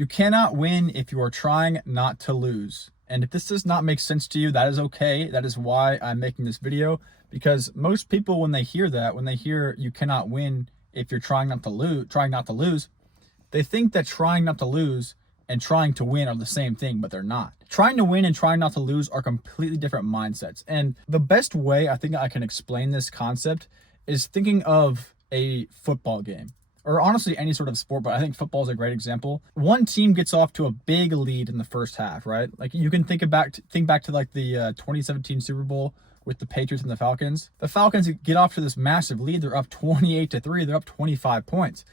You cannot win if you are trying not to lose. And if this does not make sense to you, that is okay. That is why I'm making this video, because most people, when they hear that, when they hear you cannot win if you're trying not to lose, they think that trying not to lose and trying to win are the same thing, but they're not. Trying to win and trying not to lose are completely different mindsets. And the best way I think I can explain this concept is thinking of a football game, or honestly any sort of sport, but I think football is a great example. One team gets off to a big lead in the first half, right? Like you can think back to like the 2017 Super Bowl with the Patriots and the Falcons. The Falcons get off to this massive lead. They're up 28-3. They're up 25 points.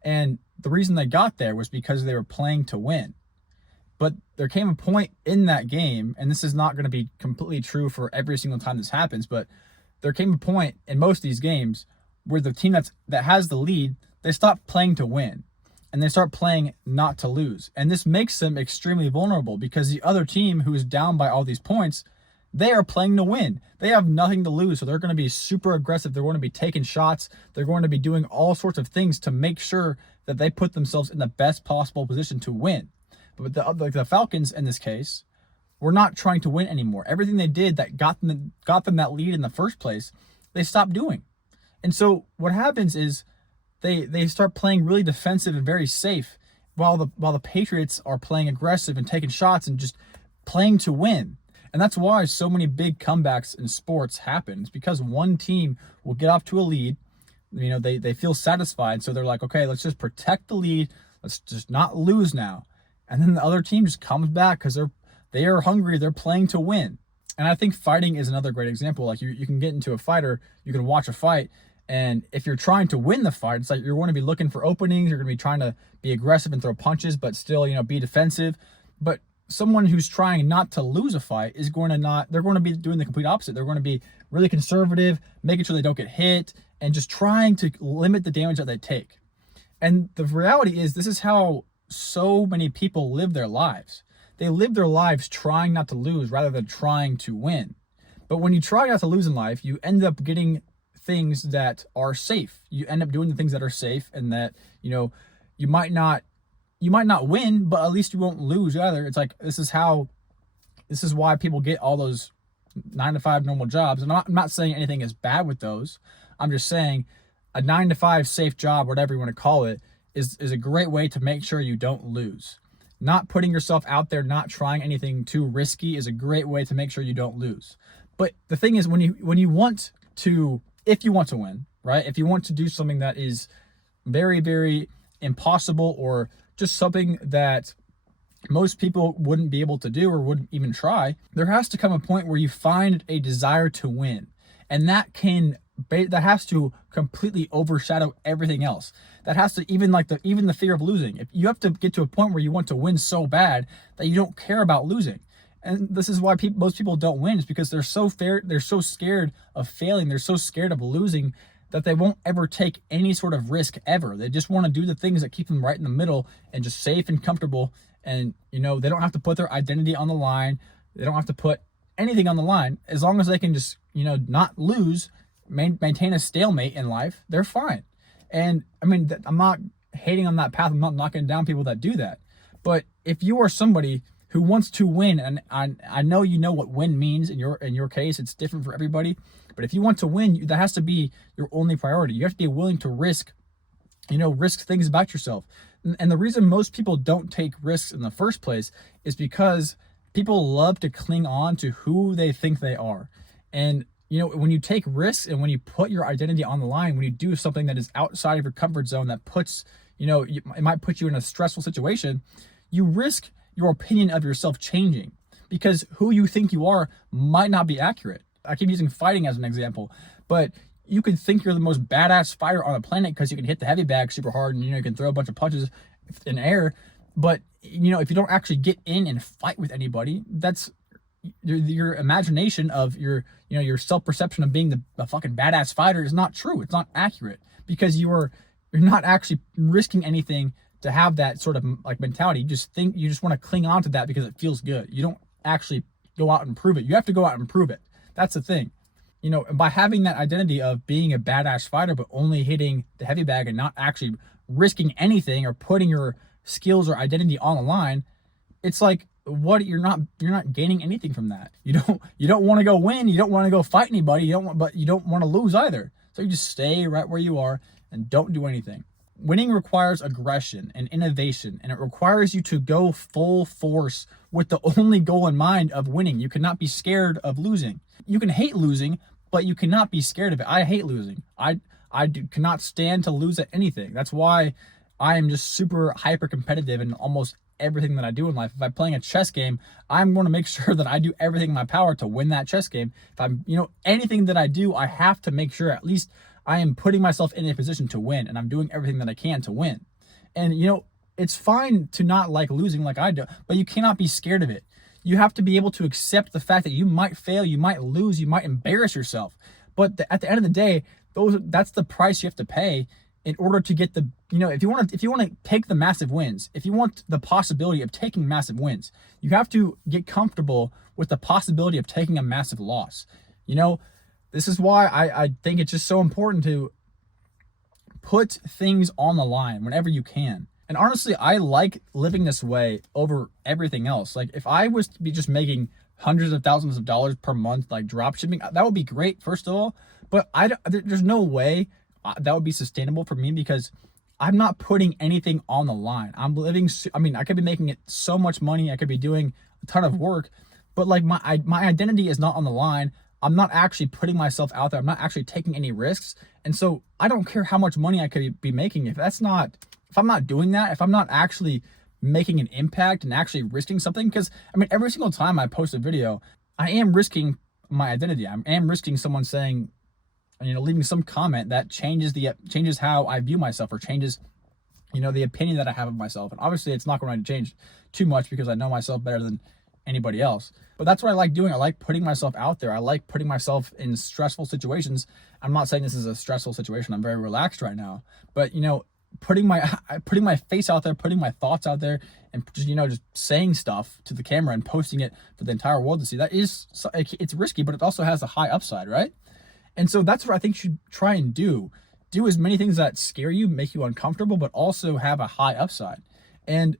And the reason they got there was because they were playing to win. But there came a point in that game, and this is not going to be completely true for every single time this happens, but there came a point in most of these games where the team that has the lead, they stop playing to win and they start playing not to lose. And this makes them extremely vulnerable because the other team who is down by all these points, they are playing to win. They have nothing to lose, so they're going to be super aggressive. They're going to be taking shots. They're going to be doing all sorts of things to make sure that they put themselves in the best possible position to win. But the Falcons, in this case, were not trying to win anymore. Everything they did that got them that lead in the first place, they stopped doing. And so what happens is they start playing really defensive and very safe, while the Patriots are playing aggressive and taking shots and just playing to win. And that's why so many big comebacks in sports happen. It's because one team will get off to a lead. You know, they feel satisfied, so they're like, okay, let's just protect the lead. Let's just not lose now. And then the other team just comes back because they are hungry. They're playing to win. And I think fighting is another great example. Like you can get into a fight, or you can watch a fight, and if you're trying to win the fight, it's like you're going to be looking for openings. You're going to be trying to be aggressive and throw punches, but still, be defensive. But someone who's trying not to lose a fight is going to they're going to be doing the complete opposite. They're going to be really conservative, making sure they don't get hit, and just trying to limit the damage that they take. And the reality is, this is how so many people live their lives. They live their lives trying not to lose rather than trying to win. But when you try not to lose in life, you end up getting things that are safe. You end up doing the things that are safe, and that, you might not win, but at least you won't lose either. It's like, this is why people get all those 9-to-5 normal jobs. And I'm not saying anything is bad with those. I'm just saying a 9-to-5 safe job, whatever you want to call it, is a great way to make sure you don't lose. Not putting yourself out there, not trying anything too risky, is a great way to make sure you don't lose. But the thing is, if you want to win, right? If you want to do something that is very, very impossible, or just something that most people wouldn't be able to do or wouldn't even try, there has to come a point where you find a desire to win. And that has to completely overshadow everything else. That has to, even the fear of losing. If you have to get to a point where you want to win so bad that you don't care about losing. And this is why most people don't win, is because they're so scared of failing. They're so scared of losing that they won't ever take any sort of risk ever. They just want to do the things that keep them right in the middle and just safe and comfortable. And, they don't have to put their identity on the line. They don't have to put anything on the line. As long as they can just, not lose, maintain a stalemate in life, they're fine. And I mean, I'm not hating on that path. I'm not knocking down people that do that. But if you are somebody who wants to win, and I know what win means in your case, it's different for everybody. But if you want to win, that has to be your only priority. You have to be willing to risk things about yourself. And the reason most people don't take risks in the first place is because people love to cling on to who they think they are. And when you take risks and when you put your identity on the line, when you do something that is outside of your comfort zone, that puts, it might put you in a stressful situation, you risk your opinion of yourself changing, because who you think you are might not be accurate. I keep using fighting as an example, but you could think you're the most badass fighter on the planet because you can hit the heavy bag super hard, and you can throw a bunch of punches in air. But if you don't actually get in and fight with anybody, that's your imagination of your self-perception of being the fucking badass fighter is not true. It's not accurate, because you're not actually risking anything to have that sort of like mentality. You just want to cling on to that because it feels good. You don't actually go out and prove it. You have to go out and prove it. That's the thing. By having that identity of being a badass fighter, but only hitting the heavy bag and not actually risking anything or putting your skills or identity on the line, it's like, what, you're not gaining anything from that. You don't want to go win, you don't want to go fight anybody, but you don't want to lose either. So you just stay right where you are and don't do anything. Winning requires aggression and innovation, and it requires you to go full force with the only goal in mind of winning. You cannot be scared of losing. You can hate losing, but you cannot be scared of it. I hate losing. Cannot stand to lose at anything. That's why I am just super hyper competitive in almost everything that I do in life. If I'm playing a chess game, I'm going to make sure that I do everything in my power to win that chess game. If I'm, anything that I do, I have to make sure at least I am putting myself in a position to win, and I'm doing everything that I can to win. And, it's fine to not like losing like I do, but you cannot be scared of it. You have to be able to accept the fact that you might fail, you might lose, you might embarrass yourself. But at the end of the day, that's the price you have to pay in order to get the, if you want to take the massive wins, if you want the possibility of taking massive wins, you have to get comfortable with the possibility of taking a massive loss. This is why I think it's just so important to put things on the line whenever you can. And honestly, I like living this way over everything else. Like, if I was to be just making hundreds of thousands of dollars per month, like drop shipping, that would be great, first of all. But there's no way that would be sustainable for me, because I'm not putting anything on the line. I could be making it so much money. I could be doing a ton of work, but like my identity is not on the line. I'm not actually putting myself out there. I'm not actually taking any risks. And so I don't care how much money I could be making. If I'm not doing that, if I'm not actually making an impact and actually risking something, because every single time I post a video, I am risking my identity. I am risking someone saying, leaving some comment that changes how I view myself, or changes, the opinion that I have of myself. And obviously it's not going to change too much, because I know myself better than anybody else. But that's what I like doing. I like putting myself out there. I like putting myself in stressful situations. I'm not saying this is a stressful situation. I'm very relaxed right now. But, putting my face out there, putting my thoughts out there, and just saying stuff to the camera and posting it for the entire world to see, it's risky, but it also has a high upside, right? And so that's what I think you should try and do. Do as many things that scare you, make you uncomfortable, but also have a high upside. And,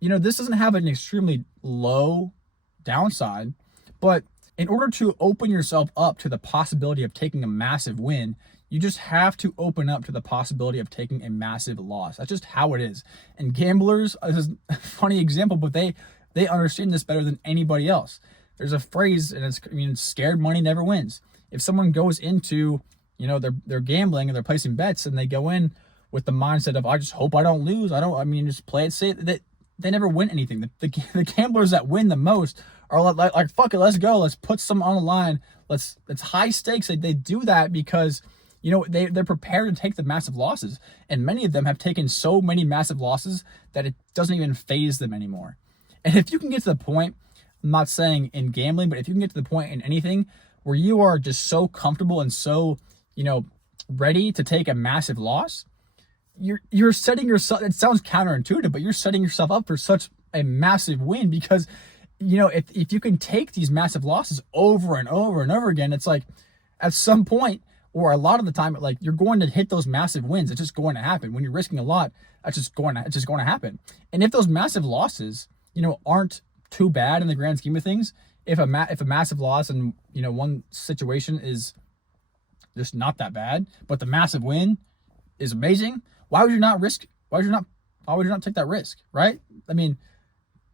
this doesn't have an extremely low downside, but in order to open yourself up to the possibility of taking a massive win, you just have to open up to the possibility of taking a massive loss. That's just how it is. And gamblers, this is a funny example, but they understand this better than anybody else. There's a phrase, and it's scared money never wins. If someone goes into, they're gambling and they're placing bets, and they go in with the mindset of, I just hope I don't lose. Just play it safe. They never win anything. The gamblers that win the most are like fuck it, let's go. Let's put some on the line. It's high stakes. They do that because, they're prepared to take the massive losses. And many of them have taken so many massive losses that it doesn't even faze them anymore. And if you can get to the point, I'm not saying in gambling, but if you can get to the point in anything where you are just so comfortable and so, ready to take a massive loss, you're setting yourself, it sounds counterintuitive, but you're setting yourself up for such a massive win, because, if you can take these massive losses over and over and over again, it's like at some point, or a lot of the time, like, you're going to hit those massive wins. It's just going to happen. When you're risking a lot, it's just going to happen. And if those massive losses, aren't too bad in the grand scheme of things, if a massive loss in, one situation is just not that bad, but the massive win is amazing, why would you not take that risk, right?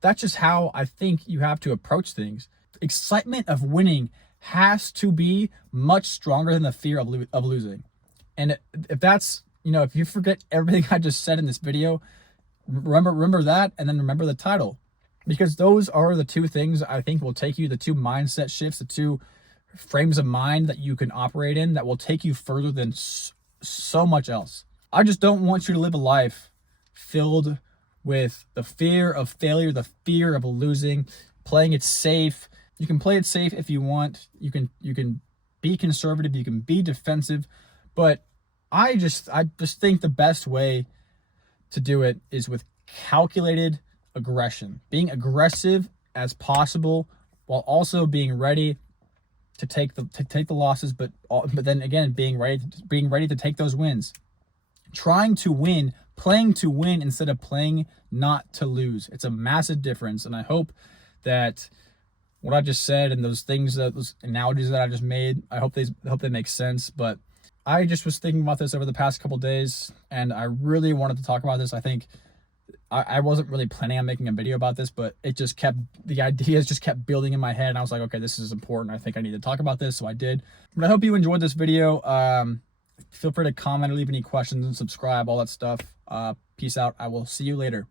That's just how I think you have to approach things. Excitement of winning has to be much stronger than the fear of losing. And if that's, if you forget everything I just said in this video, remember that, and then remember the title, because those are the two things I think will take you, the two mindset shifts, the two frames of mind that you can operate in, that will take you further than so much else. I just don't want you to live a life filled with the fear of failure, the fear of losing, playing it safe. You can play it safe if you want. You can be conservative, you can be defensive, but I just think the best way to do it is with calculated aggression, being aggressive as possible while also being ready to take the losses, but then again being ready to take those wins. Trying to win playing to win instead of playing not to lose. It's a massive difference. And I hope that what I just said and those things, those analogies that I just made, I hope they make sense. But I just was thinking about this over the past couple days, and I really wanted to talk about this. I think I wasn't really planning on making a video about this, but the ideas just kept building in my head, and I was like, okay, this is important. I think I need to talk about this, so I did. But I hope you enjoyed this video. Feel free to comment or leave any questions and subscribe, all that stuff. Peace out. I will see you later.